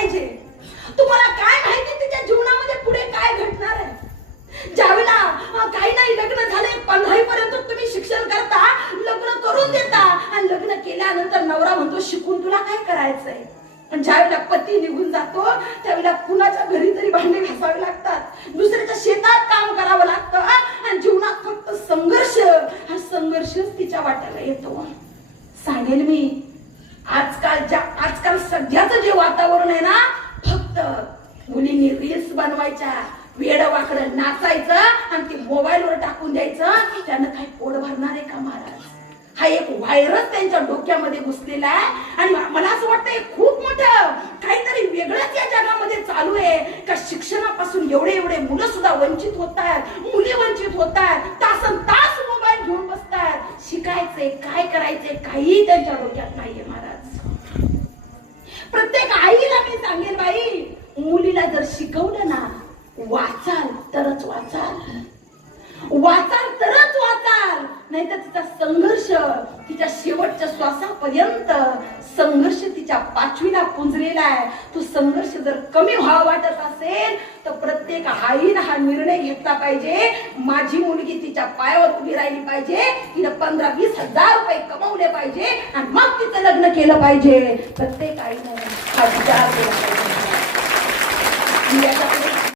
पाहिजे. तुम्हाला काय माहिती तिच्या जीवनामध्ये पुढे काय घडणार आहे? ज्यावेळेला काही नाही लग्न झाले पंधरावी पर्यंत तुम्ही शिक्षण करता लग्न करून देता. आणि लग्न केल्यानंतर नवरा म्हणतो शिकून तुला काय करायचंय? पण ज्यावेळेला पती निघून जातो त्यावेळेला कुणाच्या घरी तरी भांडे घासावे लागतात. दुसऱ्याच्या शेतात काम करावं लागतं आणि जीवनात फक्त संघर्ष हा संघर्षच तिच्या वाट्याला येतो. सांगेल मी आजकालच्या आजकाल सध्याचं जे वातावरण आहे ना फक्त मुलींनी रील्स बनवायच्या वेड वाकडं नाचायचं आणि ते मोबाईलवर टाकून द्यायचं त्यानं काही पोट भरणार आहे का महाराज? हा एक व्हायरस त्यांच्या डोक्यामध्ये घुसलेला आहे. आणि मला असं वाटतं हे खूप मोठं काहीतरी वेगळंच या जगामध्ये चालू आहे का शिक्षणापासून एवढे एवढे मुलं सुद्धा वंचित होत आहेत मुली वंचित होत आहेत तासन तास मोबाईल घेऊन बसतात. शिकायचंय काय करायचंय काही त्यांच्या डोक्यात नाहीये महाराज. प्रत्येक आईला मी सांगेन बाई मुलीला जर शिकवलं ना वाचाल तरच वाचाल. वाचाल तरच वाचाल. नाही तर तिचा संघर्ष तिच्या शेवटच्या श्वासापर्यंत संघर्ष तिच्या पाचवीला पुंजलेला आहे. तो संघर्ष जर कमी व्हावा वाटत असेल तर प्रत्येक आईन हा निर्णय घेतला पाहिजे. माझी मुलगी तिच्या पायावर उभी राहिली पाहिजे. तिनं पंधरा वीस हजार रुपये कमवले पाहिजे. आणि मग तिचं लग्न केलं पाहिजे. प्रत्येक आईनं हा विचार केला पाहिजे.